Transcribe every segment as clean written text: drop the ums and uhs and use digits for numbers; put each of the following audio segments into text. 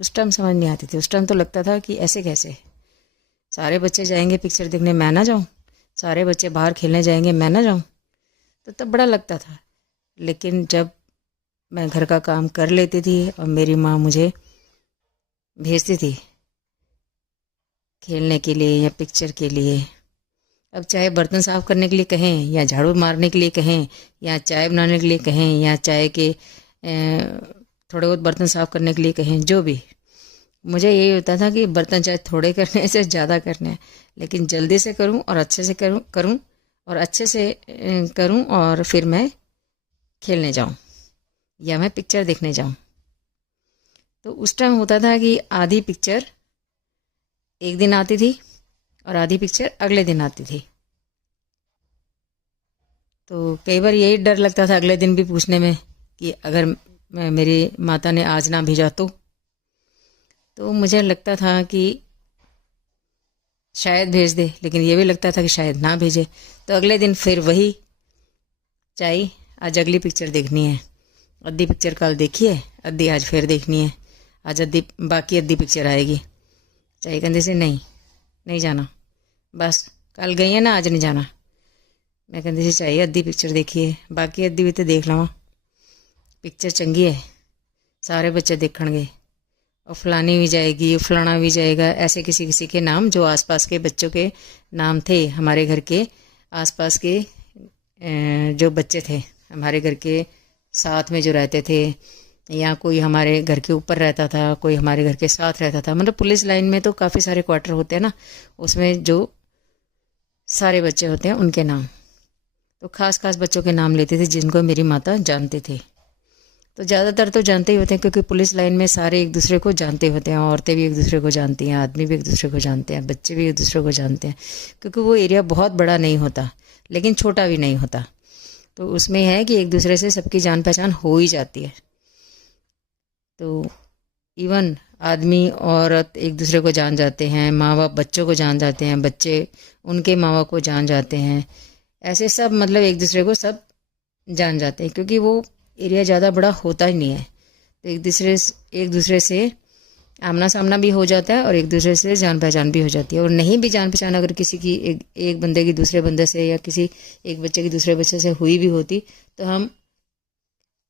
उस टाइम समझ नहीं आती थी। उस टाइम तो लगता था कि ऐसे कैसे, सारे बच्चे जाएंगे पिक्चर देखने, मैं ना जाऊँ, सारे बच्चे बाहर खेलने जाएंगे, मैं ना जाऊँ। तो तब बड़ा लगता था। लेकिन जब मैं घर का काम कर लेती थी और मेरी माँ मुझे भेजती थी खेलने के लिए या पिक्चर के लिए, अब चाहे बर्तन साफ करने के लिए कहें या झाड़ू मारने के लिए कहें या चाय बनाने के लिए कहें या चाय के थोड़े बहुत बर्तन साफ करने के लिए कहें, जो भी, मुझे यही होता था कि बर्तन चाहे थोड़े करने से ज़्यादा करने हैं, लेकिन जल्दी से करूं और अच्छे से करूं करूं और अच्छे से करूं और फिर मैं खेलने जाऊं या मैं पिक्चर देखने जाऊं। तो उस टाइम होता था कि आधी पिक्चर एक दिन आती थी और आधी पिक्चर अगले दिन आती थी। तो कई बार यही डर लगता था अगले दिन भी पूछने में कि अगर मेरी माता ने आज ना भेजा तो मुझे लगता था कि शायद भेज दे, लेकिन ये भी लगता था कि शायद ना भेजे। तो अगले दिन फिर वही, चाय आज अगली पिक्चर देखनी है, अद्धी पिक्चर कल देखी है, अद्धी आज फिर देखनी है, आज अद्धी बाकी अद्धी पिक्चर आएगी। चाय कहते से नहीं, नहीं जाना, बस कल गई है ना, आज नहीं जाना। मैं कहती सी चाहिए अद्धी पिक्चर देखिए, बाकी अद्धी भी तो देख लवा, पिक्चर चंगी है, सारे बच्चे देखणगे और फलानी भी जाएगी, फलाना भी जाएगा, ऐसे किसी किसी के नाम जो आसपास के बच्चों के नाम थे। हमारे घर के आसपास के जो बच्चे थे, हमारे घर के साथ में जो रहते थे, या कोई हमारे घर के ऊपर रहता था, कोई हमारे घर के साथ रहता था, मतलब पुलिस लाइन में तो काफ़ी सारे क्वार्टर होते हैं ना, उसमें जो सारे बच्चे होते हैं उनके नाम, तो खास खास बच्चों के नाम लेते थे जिनको मेरी माता जानते थे। तो ज़्यादातर तो जानते ही होते हैं, क्योंकि पुलिस लाइन में सारे एक दूसरे को जानते होते हैं, औरतें भी एक दूसरे को जानती हैं, आदमी भी एक दूसरे को जानते हैं, बच्चे भी एक दूसरे को जानते हैं, क्योंकि वो एरिया बहुत बड़ा नहीं होता लेकिन छोटा भी नहीं होता। तो उसमें है कि एक दूसरे से सबकी जान पहचान हो ही जाती है। तो इवन आदमी औरत एक दूसरे को जान जाते हैं, माँ बाप बच्चों को जान जाते हैं, बच्चे उनके माँ बाप को जान जाते हैं, ऐसे सब मतलब एक दूसरे को सब जान जाते हैं, क्योंकि वो एरिया ज़्यादा बड़ा होता ही नहीं है। तो एक दूसरे से आमना सामना भी हो जाता है और एक दूसरे से जान पहचान भी हो जाती है। और नहीं भी जान पहचान अगर किसी की एक बंदे की दूसरे बंदे से या किसी एक बच्चे की दूसरे बच्चे से हुई भी होती, तो हम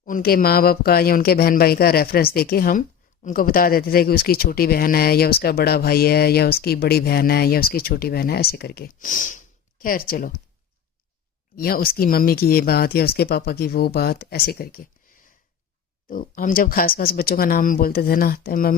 उनके माँ बाप का या उनके बहन भाई का रेफरेंस देके हम उनको बता देते थे कि उसकी छोटी बहन है या उसका बड़ा भाई है या उसकी बड़ी बहन है या उसकी छोटी बहन है, ऐसे करके। खैर चलो, या उसकी मम्मी की ये बात या उसके पापा की वो बात, ऐसे करके। तो हम जब खास खास बच्चों का नाम बोलते थे ना, तो मम्मी